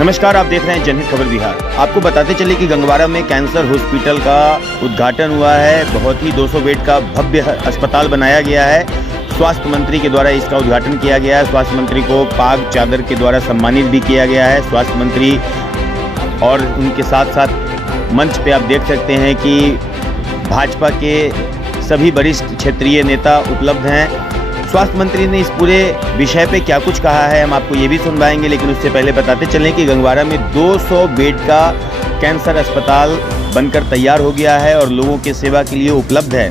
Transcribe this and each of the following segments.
नमस्कार, आप देख रहे हैं जनहित खबर बिहार। आपको बताते चले कि गंगवारा में कैंसर हॉस्पिटल का उद्घाटन हुआ है। बहुत ही 200 बेड का भव्य अस्पताल बनाया गया है। स्वास्थ्य मंत्री के द्वारा इसका उद्घाटन किया गया है। स्वास्थ्य मंत्री को पाग चादर के द्वारा सम्मानित भी किया गया है। स्वास्थ्य मंत्री और उनके साथ साथ मंच पे आप देख सकते हैं कि भाजपा के सभी वरिष्ठ क्षेत्रीय नेता उपलब्ध हैं। स्वास्थ्य मंत्री ने इस पूरे विषय पे क्या कुछ कहा है हम आपको ये भी सुनवाएंगे, लेकिन उससे पहले बताते चलें कि गंगवारा में 200 बेड का कैंसर अस्पताल बनकर तैयार हो गया है और लोगों के सेवा के लिए उपलब्ध है।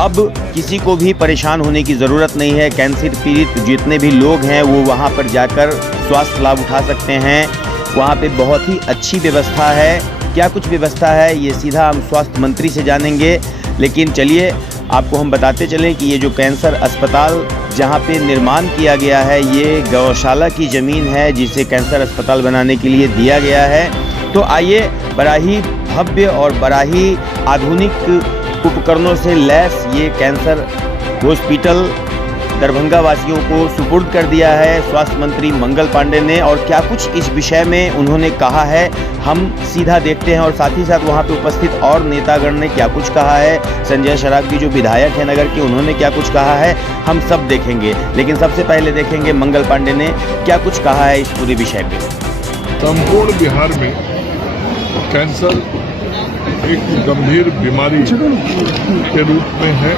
अब किसी को भी परेशान होने की ज़रूरत नहीं है। कैंसर पीड़ित जितने भी लोग हैं वो वहाँ पर जाकर स्वास्थ्य लाभ उठा सकते हैं। वहाँ पे बहुत ही अच्छी व्यवस्था है। क्या कुछ व्यवस्था है ये सीधा हम स्वास्थ्य मंत्री से जानेंगे, लेकिन चलिए आपको हम बताते चलें कि ये जो कैंसर अस्पताल जहाँ पे निर्माण किया गया है ये गौशाला की ज़मीन है जिसे कैंसर अस्पताल बनाने के लिए दिया गया है। तो आइए बड़ा ही भव्य और बड़ा ही आधुनिक उपकरणों से लैस ये कैंसर हॉस्पिटल दरभंगा वासियों को सुपुर्द कर दिया है स्वास्थ्य मंत्री मंगल पांडे ने। और क्या कुछ इस विषय में उन्होंने कहा है हम सीधा देखते हैं, और साथ ही साथ वहां पे उपस्थित और नेतागण ने क्या कुछ कहा है। संजय शरावगी जो विधायक है नगर के, उन्होंने क्या कुछ कहा है हम सब देखेंगे, लेकिन सबसे पहले देखेंगे मंगल पांडे ने क्या कुछ कहा है इस पूरे विषय पे। संपूर्ण बिहार में कैंसर एक गंभीर बीमारी के रूप में है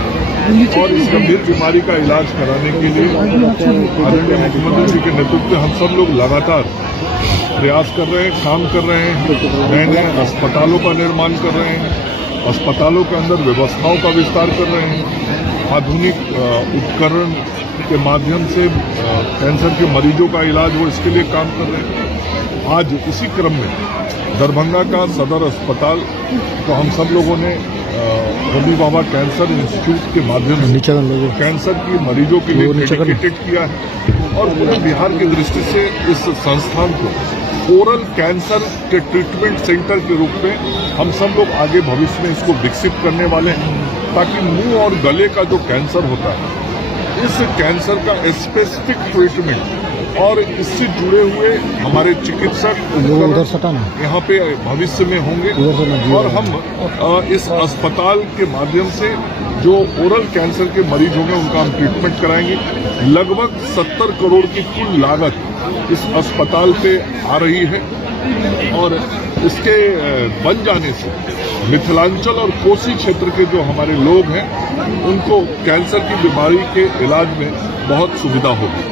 और इस गंभीर बीमारी का इलाज कराने के लिए आदरणीय मुख्यमंत्री जी के नेतृत्व में हम सब लोग लगातार प्रयास कर रहे हैं, काम कर रहे हैं। नए नए अस्पतालों का निर्माण कर रहे हैं, अस्पतालों के अंदर व्यवस्थाओं का विस्तार कर रहे हैं, आधुनिक उपकरण के माध्यम से कैंसर के मरीजों का इलाज हो इसके लिए काम कर रहे हैं। आज इसी क्रम में दरभंगा का सदर अस्पताल को हम सब लोगों ने होमी भाभा कैंसर इंस्टीट्यूट के माध्यम से कैंसर की मरीजों के लिए डेडिकेटेड किया है और पूरे बिहार की दृष्टि से इस संस्थान को ओरल कैंसर के ट्रीटमेंट सेंटर के रूप में हम सब लोग आगे भविष्य में इसको विकसित करने वाले हैं, ताकि मुंह और गले का जो कैंसर होता है इस कैंसर का स्पेसिफिक ट्रीटमेंट और इससे जुड़े हुए हमारे चिकित्सक यहाँ पे भविष्य में होंगे और हम इस अस्पताल के माध्यम से जो ओरल कैंसर के मरीज होंगे उनका हम ट्रीटमेंट कराएंगे। लगभग 70 करोड़ की कुल लागत इस अस्पताल पे आ रही है और इसके बन जाने से मिथिलांचल और कोसी क्षेत्र के जो हमारे लोग हैं उनको कैंसर की बीमारी के इलाज में बहुत सुविधा होगी।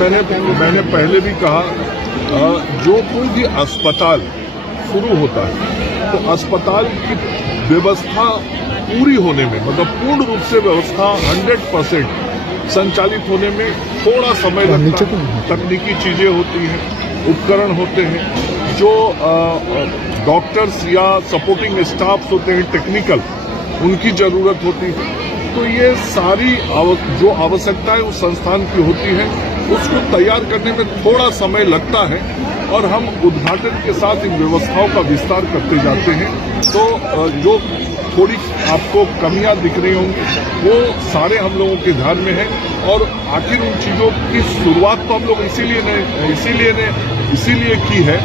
मैंने पहले भी कहा जो कोई भी अस्पताल शुरू होता है तो अस्पताल की व्यवस्था पूरी होने में मतलब पूर्ण रूप से व्यवस्था 100% संचालित होने में थोड़ा समय लगता है। तकनीकी चीजें होती हैं, उपकरण होते हैं, जो डॉक्टर्स या सपोर्टिंग स्टाफ्स होते हैं टेक्निकल, उनकी जरूरत होती है। तो ये सारी जो आवश्यकताएं उस संस्थान की होती है उसको तैयार करने में थोड़ा समय लगता है और हम उद्घाटन के साथ इन व्यवस्थाओं का विस्तार करते जाते हैं। तो जो थोड़ी आपको कमियां दिख रही होंगी वो सारे हम लोगों के ध्यान में है और आखिर उन चीजों की शुरुआत तो हम लोग इसीलिए की है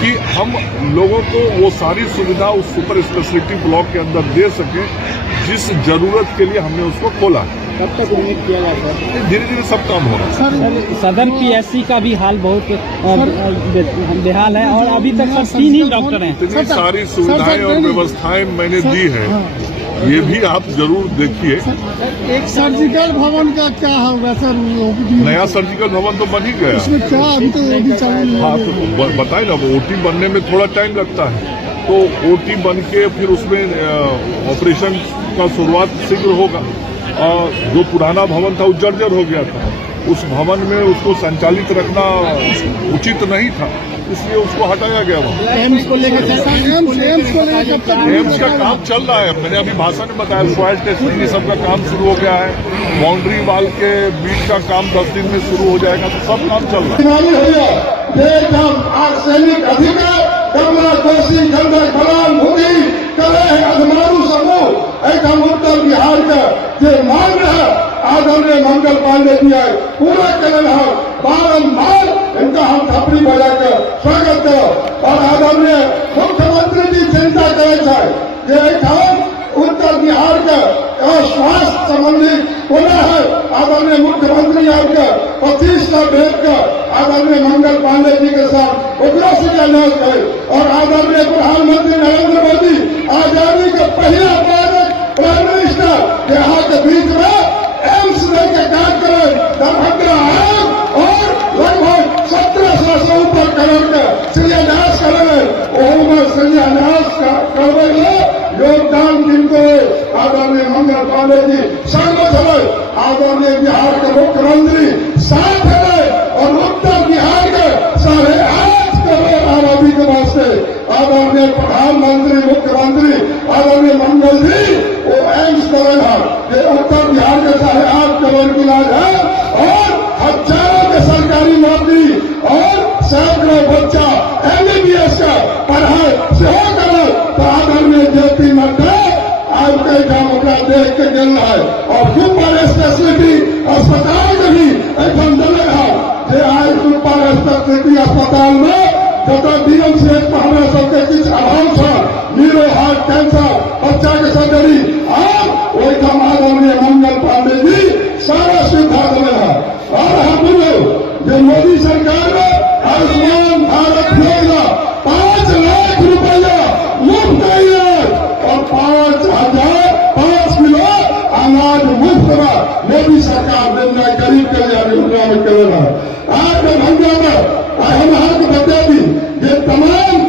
कि हम लोगों को वो सारी सुविधा उस सुपर स्पेशलिटी ब्लॉक के अंदर दे सके जिस जरूरत के लिए हमने उसको खोला। कब तक उम्मीद किया जा रहा है? धीरे धीरे सब काम हो रहा है। सदर पीएससी का भी हाल बहुत बेहाल है और अभी तक 3 ही डॉक्टर हैं। इतनी सारी सुविधाएं और व्यवस्थाएं मैंने दी है, ये भी आप जरूर देखिए। एक सर्जिकल भवन का क्या होगा सर? नया सर्जिकल भवन तो बन ही गया, उसमें क्या अभी तो ओटी चालू। हाँ तो बताए ना, वो ओटी बनने में थोड़ा टाइम लगता है, तो ओटी बन के फिर उसमें ऑपरेशन का शुरुआत शीघ्र होगा। जो पुराना भवन था वो जर्जर हो गया था, उस भवन में उसको संचालित रखना उचित नहीं था, इसलिए उसको हटाया गया। वहाँ एम्स को लेकर एम्स का काम चल रहा है। मैंने अभी भाषण में बताया सॉइल टेस्टिंग ये सब का काम शुरू हो गया है। बाउंड्री वाल के बीच का काम 10 दिन में शुरू हो जाएगा, तो सब काम चल रहा है। कमला कोसी गंडक बलान भूमि करे अधमारू समूह एकदम उत्तर बिहार का जे मांग है आदरणीय मंगल पांडे जी है पूरा करल है बारम्बार इनका हम थपड़ी बजा कर स्वागत करो और आदरणीय मुख्यमंत्री जी चिंता करे जे उत्तर बिहार का स्वास्थ्य संबंधी होना है आदरणीय मुख्यमंत्री आपका 25 बेड का आदरणीय मंगल पांडे जी के साथ उपरा से अनाउंस करे और आदरणीय प्रधानमंत्री नरेंद्र मोदी आजादी का पहला प्राइम मिनिस्टर यहाँ के बीच में एम्स लेके काम करे दरभंगा आए और लगभग 1700 से ऊपर करोड़ का शिलान्यास करे में शिलान्यास करने योगदान जिनको आदरणीय मंगल पांडे जी सहमत है आदरणीय बिहार के मुख्यमंत्री साथ है और उत्तर बिहार के 8.5 करोड़ आबादी के वास्ते आदरणीय प्रधानमंत्री मुख्यमंत्री आदरणीय मंगल जी वो एम्स करें ये उत्तर बिहार के 8.5 करोड़ की इलाज है और हजारों के सरकारी नौकरी और सैकड़ों बच्चा MBBS का पढ़ाई से करे तो आदरणीय ज्योति नड्डा आपके काम देख के गल है और सुपर स्पेशलिटी अस्पताल में भी एकदम डले है जे आज सुपर स्पेशलिटी अस्पताल में जब DMCH हमारा सबके कुछ अभाव था न्यूरो हार्ट कैंसर बच्चा के सर्जरी और वही काम आदरणीय मंगल पांडे जी सारा सुविधा दिले है और हम बोलो जो मोदी सरकार ने आयुष्मान भारत योजना 5 लाख रुपया मुफ्त और 5 किलो अनाज मुफ्त मोदी सरकार देना गरीब कल्याण योजना में करेगा आज दरभंगा में हम हाथ बता दी ये तमाम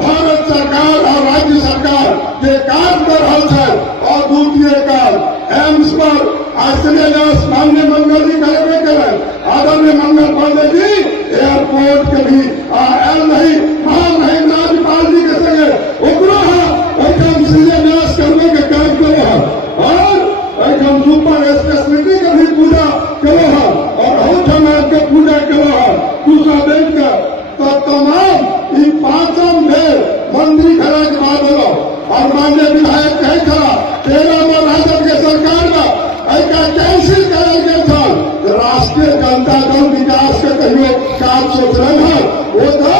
भारत सरकार और राज्य सरकार ये काम कर रहा है और दूसरे काम एम्स पर शिलान्यास माननीय मंगल जी करें आदरणीय मंगल पांडे जी एयरपोर्ट के भी नहीं राज्यपाल जी के संगे उतना एकदम शिलान्यास करने के काम करो और एकदम सुपर स्पेशलिटी का भी पूजा करो और हौठनाथ के पूजा करो दूसरा देश का तो तमाम इन 5 मंत्री खड़ा के बाद और माननीय विधायक कहे खड़ा 13 में राजद के सरकार में ऐसा कैंसिल करल गया था राष्ट्रीय जनता दल विकास के कहियो काम सोच रहे हैं वो तो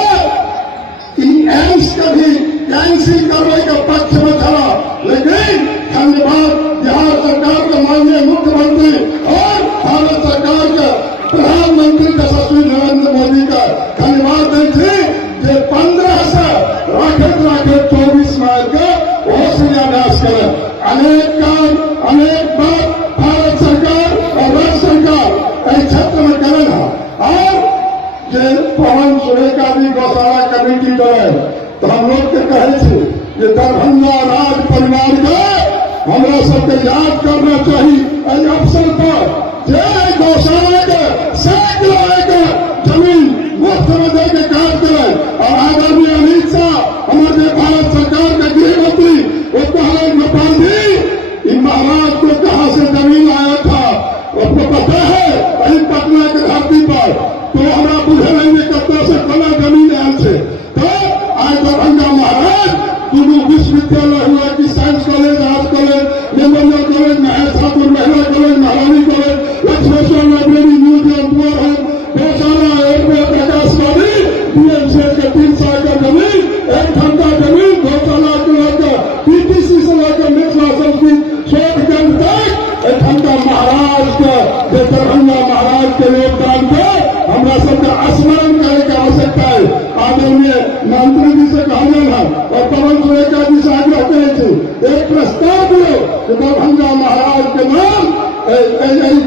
एम्स का भी कैंसिल करने के पक्ष में था लेकिन धन्यवाद बिहार सरकार के माननीय मुख्यमंत्री और भारत सरकार के प्रधानमंत्री यशस्वी नरेंद्र मोदी का धन्यवाद देते जो 15 से राखेत 24 माइल का वो शिलान्यास करें अनेक काम अनेक बात भारत सरकार और राज्य सरकार इस क्षेत्र में करेगा और जो पवन सुरेखा जी गौशाला कमेटी करे तो हम लोग के कहे ये दरभंगा राज परिवार का हमरा सबके याद करना चाहिए इस अवसर पर जय गौशाला के सैकड़ों एकड़ जमीन मुफ्त में देके काम करे और आदरणीय अमित शाह हमारे भारत सरकार के गृह मंत्री वो कहा नेपाल जी इन महाराज को कहां से जमीन आया था आपको पता है वही पटना की धरती पर तो हमारा बुझे नहीं कतना से कला जमीन आया से तो आज दरभंगा महाराज दोनों विश्वविद्यालय हुआ कि science college art college memorial college Mahesh Thakur महिला कॉलेज महारानी कॉलेज लक्ष्मेश्वर लाइब्रेरी म्यूजियम गौशाला एयरपोर्ट आकाशवाणी DMCH के 3 साल का जमीन 1 घंटा जमीन गौशाला को लेकर PTC से लेकर मिथिला संस्कृत शोध केंद्र तक 1 घंटा महाराज का दरभंगा महाराज के योगदान को हमरा सबका स्मरण करे की आवश्यकता है आदरणीय मंत्री जी से कहना है और पवन सुरेखा जी से आग्रह करे थे एक प्रस्ताव दियो कि दरभंगा महाराज के नाम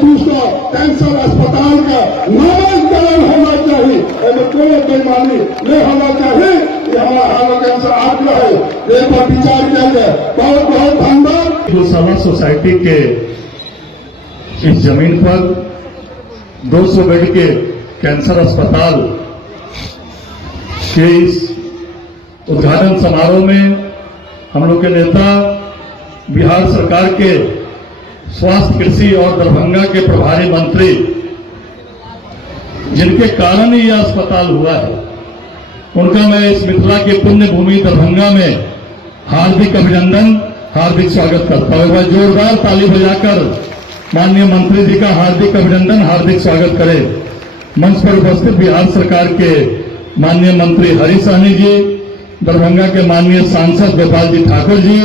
दूसरा कैंसर अस्पताल का नामांकन होना चाहिए इसमें कोई बेईमानी नहीं होना चाहिए कि हमारा कैंसर आग्रह है एक बार विचार किया जाए बहुत बहुत धन्यवाद गौशाला सोसाइटी के इस जमीन पर 200 बेड के कैंसर अस्पताल के इस उद्घाटन समारोह में हम लोग के नेता बिहार सरकार के स्वास्थ्य कृषि और दरभंगा के प्रभारी मंत्री जिनके कारण ही यह अस्पताल हुआ है उनका मैं इस मिथिला की पुण्य भूमि दरभंगा में हार्दिक अभिनंदन, हार्दिक स्वागत करता हूं। एक बार जोरदार ताली बजाकर माननीय मंत्री जी का हार्दिक अभिनंदन, हार्दिक स्वागत करें। मंच पर उपस्थित बिहार सरकार के माननीय मंत्री हरि सहनी जी, दरभंगा के माननीय सांसद गोपाल जी ठाकुर जी,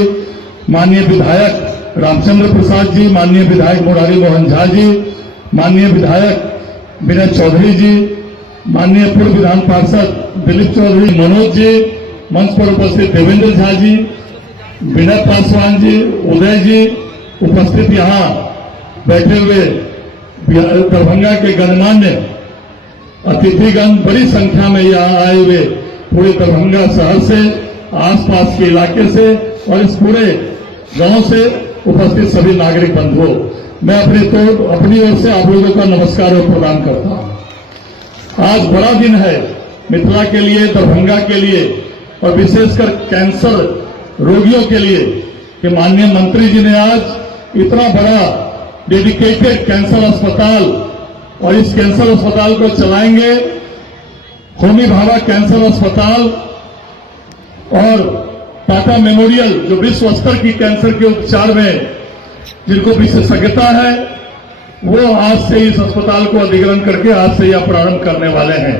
माननीय विधायक रामचंद्र प्रसाद जी, माननीय विधायक मुरारी मोहन झा जी, माननीय विधायक विनय चौधरी जी, माननीय पूर्व विधान पार्षद दिलीप चौधरी, मनोज जी, मंच पर उपस्थित देवेंद्र झा जी, विनय पासवान जी, उदय जी, उपस्थित यहाँ बैठे हुए दरभंगा के गणमान्य अतिथिगण, बड़ी संख्या में यहाँ आए हुए पूरे दरभंगा शहर से, आसपास के इलाके से और इस पूरे गांव से उपस्थित सभी नागरिक बंधुओं, मैं अपनी ओर से आप लोगों का नमस्कार और प्रदान करता हूं। आज बड़ा दिन है मिथिला के लिए, दरभंगा के लिए और विशेषकर कैंसर रोगियों के लिए कि माननीय मंत्री जी ने आज इतना बड़ा डेडिकेटेड कैंसर अस्पताल, और इस कैंसर अस्पताल को चलाएंगे होमी भाभा कैंसर अस्पताल और टाटा मेमोरियल, जो विश्व स्तर की कैंसर के उपचार में जिनको विशेषज्ञता है, वो आज से इस अस्पताल को अधिग्रहण करके आज से यह प्रारंभ करने वाले हैं।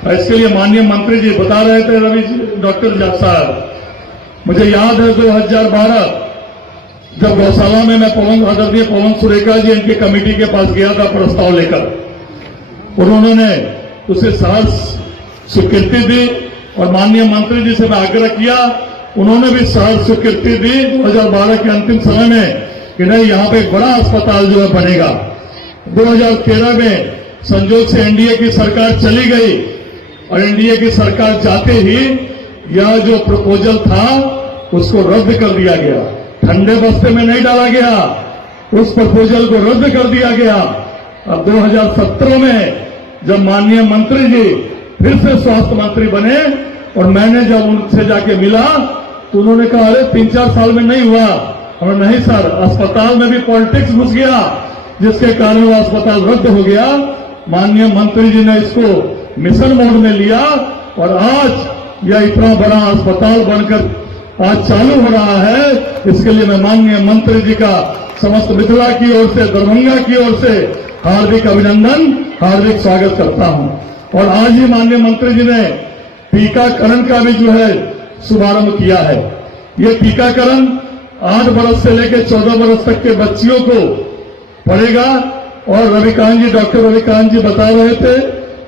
और इसके लिए माननीय मंत्री जी बता रहे थे, रवि डॉक्टर जट साहब, मुझे याद है 2012 जब गौशाला में मैं आदरणीय पवन सुरेखा जी इनकी कमेटी के पास गया था प्रस्ताव लेकर, उन्होंने उसे सहर्ष स्वीकृति दी और माननीय मंत्री जी से मैं आग्रह किया, उन्होंने भी सहर्ष स्वीकृति दी 2012 के अंतिम समय में कि नहीं, यहाँ पे एक बड़ा अस्पताल जो है बनेगा। 2013 में संजोग से एनडीए की सरकार चली गई और एनडीए की सरकार जाते ही यह जो प्रपोजल था उसको रद्द कर दिया गया, ठंडे बस्ते में नहीं डाला गया, उस प्रपोजल को रद्द कर दिया गया। अब 2017 में जब माननीय मंत्री जी फिर से स्वास्थ्य मंत्री बने और मैंने जब उनसे जाके मिला तो उन्होंने कहा, अरे 3-4 साल में नहीं हुआ। और नहीं सर, अस्पताल में भी पॉलिटिक्स घुस गया, जिसके कारण वो अस्पताल रद्द हो गया। माननीय मंत्री जी ने इसको मिशन मोड में लिया और आज यह इतना बड़ा अस्पताल बनकर आज चालू हो रहा है। इसके लिए मैं माननीय मंत्री जी का समस्त मिथिला की ओर से, दरभंगा की ओर से हार्दिक अभिनंदन, हार्दिक स्वागत करता हूं। और आज ही माननीय मंत्री जी ने टीकाकरण का भी जो है शुभारंभ किया है। ये टीकाकरण 8 वर्ष से लेकर 14 वर्ष तक के बच्चियों को पड़ेगा। और रविकांत जी, डॉक्टर रविकांत जी बता रहे थे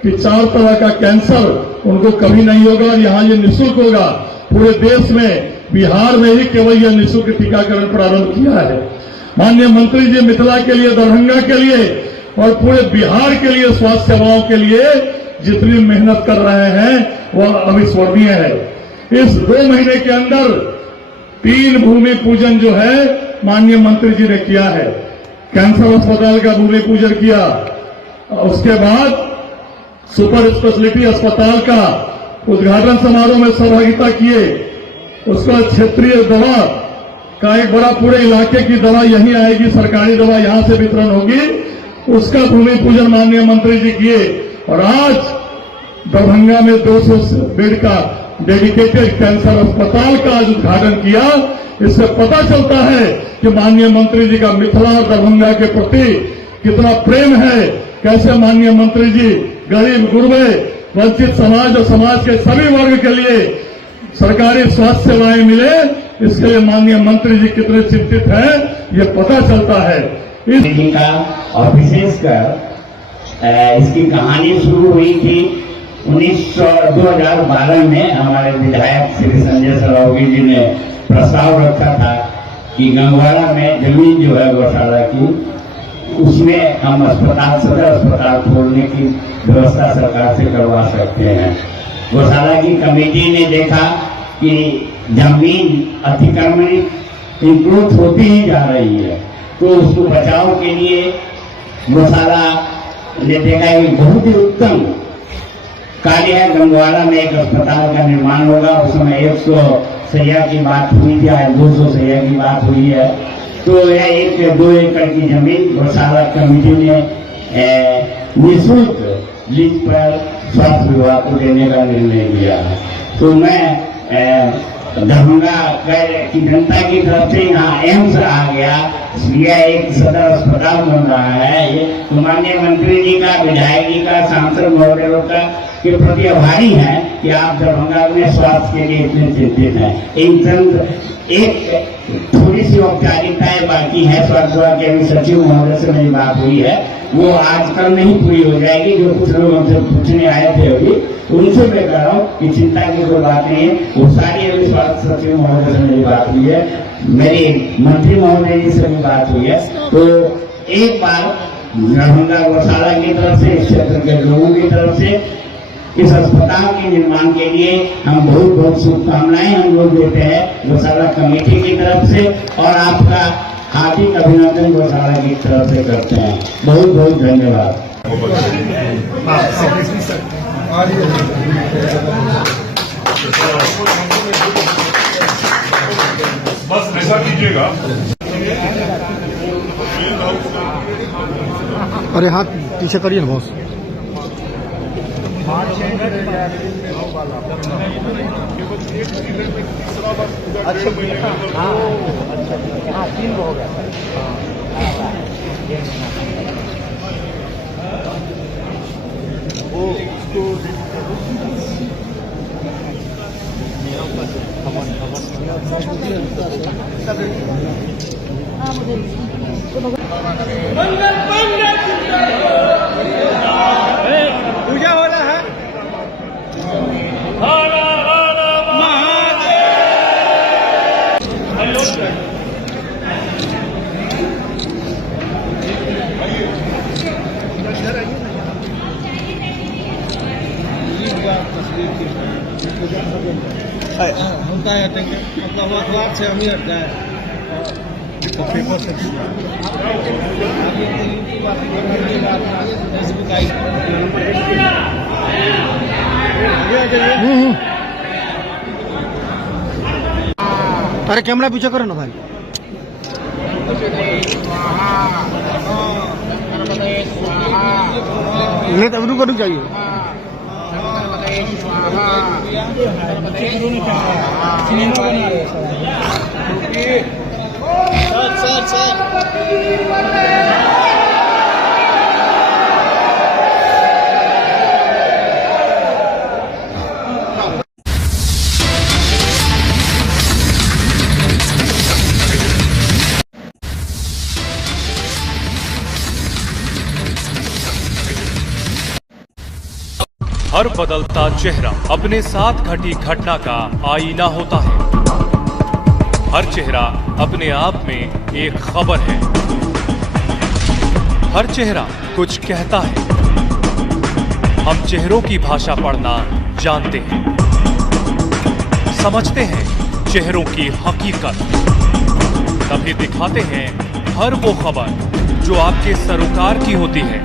कि 4 तरह का कैंसर उनको कभी नहीं होगा और यहाँ ये निःशुल्क होगा। पूरे देश में बिहार में ही केवल यह निःशुल्क टीकाकरण प्रारंभ किया है। माननीय मंत्री जी मिथिला के लिए, दरभंगा के लिए और पूरे बिहार के लिए स्वास्थ्य सेवाओं के लिए जितनी मेहनत कर रहे हैं वह अविस्मरणीय है। इस 2 महीने के अंदर 3 भूमि पूजन जो है माननीय मंत्री जी ने किया है। कैंसर अस्पताल का भूमि पूजन किया, उसके बाद सुपर स्पेशलिटी अस्पताल का उद्घाटन समारोह में सहभागिता किए, उसका क्षेत्रीय दवा का एक बड़ा पूरे इलाके की दवा यहीं आएगी, सरकारी दवा यहां से वितरण होगी, उसका भूमि पूजन माननीय मंत्री जी किए। और आज दरभंगा में 200 बेड का डेडिकेटेड कैंसर अस्पताल का आज उद्घाटन किया। इससे पता चलता है कि माननीय मंत्री जी का मिथिला और दरभंगा के प्रति कितना प्रेम है, कैसे माननीय मंत्री जी गरीब गुरबे वंचित समाज और समाज के सभी वर्ग के लिए सरकारी स्वास्थ्य सेवाएं मिले, इसके लिए माननीय मंत्री जी कितने चिंतित हैं ये पता चलता है। इस का और विशेषकर इसकी कहानी शुरू हुई थी 2012 में हमारे विधायक श्री संजय सरावगी जी ने प्रस्ताव रखा था कि गंगवाड़ा में जमीन जो है गौशाला की, उसमें हम अस्पताल, सदर अस्पताल खोलने की व्यवस्था सरकार से करवा सकते हैं। गौशाला की कमेटी ने देखा कि जमीन अतिक्रमण इंक्रोच होती ही जा रही है, तो उसको बचाव के लिए गौशाला ने देखा एक बहुत ही उत्तम कार्य है। गंगवाड़ा में एक अस्पताल का निर्माण होगा। उस समय 100 सैया की बात हुई थी, 200 सैया की बात हुई है। तो यह 1-2 एकड़ की जमीन गौशाला कमेटी ने निःशुल्क लीज पर स्वास्थ्य विभाग को देने का निर्णय लिया है। तो मैं दरभंगा की जनता की तरफ से यहाँ एम्स आ गया, यह एक सदर अस्पताल बन रहा है। ये तो माननीय मंत्री जी का, विधायक जी का, सांसद महोदयों का के प्रति आभारी हैं कि आप दरभंगा में स्वास्थ्य के लिए इतने चिंतित हैं। एक थोड़ी सी औपचारिकताएं बाकी है, स्वास्थ्य विभाग के अभी सचिव महोदय से मेरी बात हुई है, वो आजकल नहीं पूरी हो जाएगी। जो कुछ लोग हमसे पूछने आए थे अभी, उनसे मैं कह रहा हूँ कि चिंता की कोई बात नहीं है। वो सारी अभी स्वास्थ्य सचिव महोदय से मेरी बात हुई है, मेरी मंत्री महोदय जी से भी बात हुई है। तो एक बार दरभंगा गौशाला की तरफ से, इस क्षेत्र के लोगों की तरफ से इस अस्पताल के निर्माण के लिए हम बहुत बहुत शुभकामनाएं हम लोग देते हैं गौशाला कमेटी की तरफ से, और आपका हार्दिक अभिनंदन गौशाला की तरफ से करते हैं। बहुत बहुत धन्यवाद। बस ऐसा कीजिएगा। अरे हाथ पीछे करिए ना बॉस। पूजा हो रहा है। हम क्या हटेंगे, मतलब अखबार से हम ही हट जाए तो पेपर से फेसबुक आई। अरे कैमरा पीछे करो ना भाई। नहीं तो रुक जाइए। सिनेमा बना रहे सर। हर बदलता चेहरा अपने साथ घटी घटना का आईना होता है। हर चेहरा अपने आप में एक खबर है। हर चेहरा कुछ कहता है। हम चेहरों की भाषा पढ़ना जानते हैं, समझते हैं चेहरों की हकीकत, तभी दिखाते हैं हर वो खबर जो आपके सरोकार की होती है।